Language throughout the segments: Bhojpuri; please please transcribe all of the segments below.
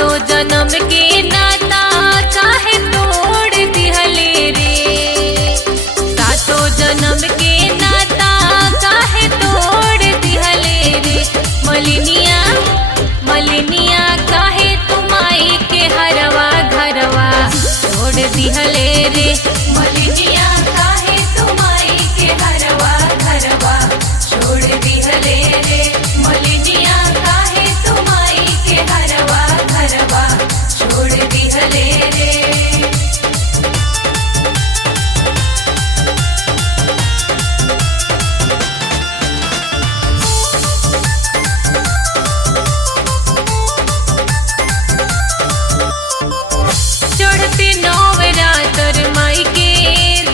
सातो जन्म के नाता काहे तोड़ दिहले रे। सातो जन्म के नाता काहे तोड़ दिहले रे। मलिनिया मलिनिया काहे तुमाई के हरवा घरवा छोड़ दिहले रे। मलिनिया काहे तुमाई के हरवा घरवा छोड़ दिहले रे। मलिनिया काहे तुमाई के हरवा घरवा छोड़ दिहले रे। चढ़ते नवरात्र माई के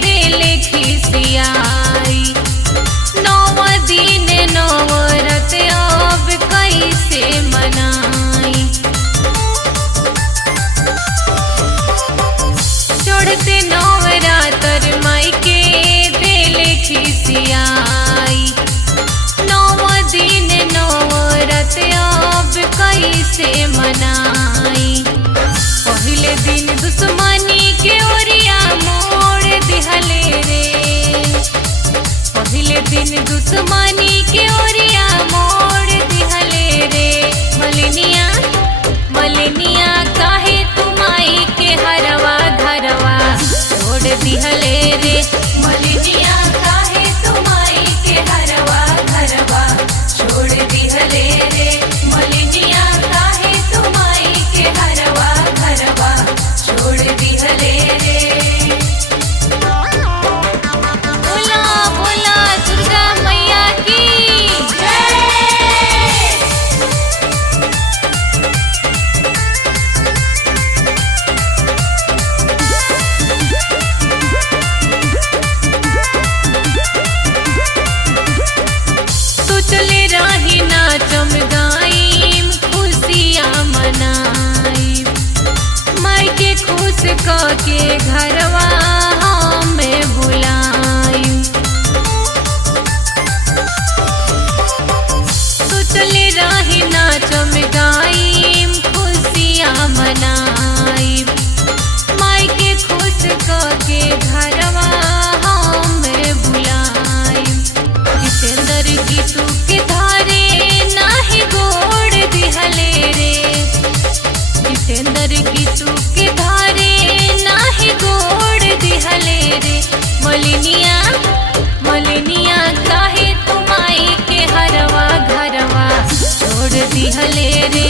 दिल खिसियाई। नौ दिन नवरत अब कैसे मनाई। चढ़ते नवरात्र माई के दिल खिसियाई। नौ दिन नवरत अब कैसे मनाई। पहले दिन दुश्मनी के ओरिया मोड़ दिहले रे। पहले दिन दुश्मनी के ओरिया मोड़ दिहले रे। मलिनिया मलिनिया काहे तुमाई के हरवा घरवा छोड़ दिहले रे। मलिनिया काहे तुमाई के हरवा घरवा छोड़ दिहले रे। मलिनिया काहे तुमाई के हरवा घरवा छोड़ दिहले रे। बोला बोला दुर्गा मैया की जय। सोचले रही नाचम गाइम खुशियाँ मनाइम। माई के खुश के घरवा हमें बुलाइम। सोचले रही नाचम गाइम खुशियाँ मनाइम। माई के खुश के घरवा हमें बुलाइम। जितेंद्र गीतू के धारे नाही गोड़ दिहले रे। जितेंद्र गीतू के धारे नाही गोड़ दिहले रे। मलिनिया मलिनिया काहे तुमाई के हरवा घरवा छोड़ दिहले रे।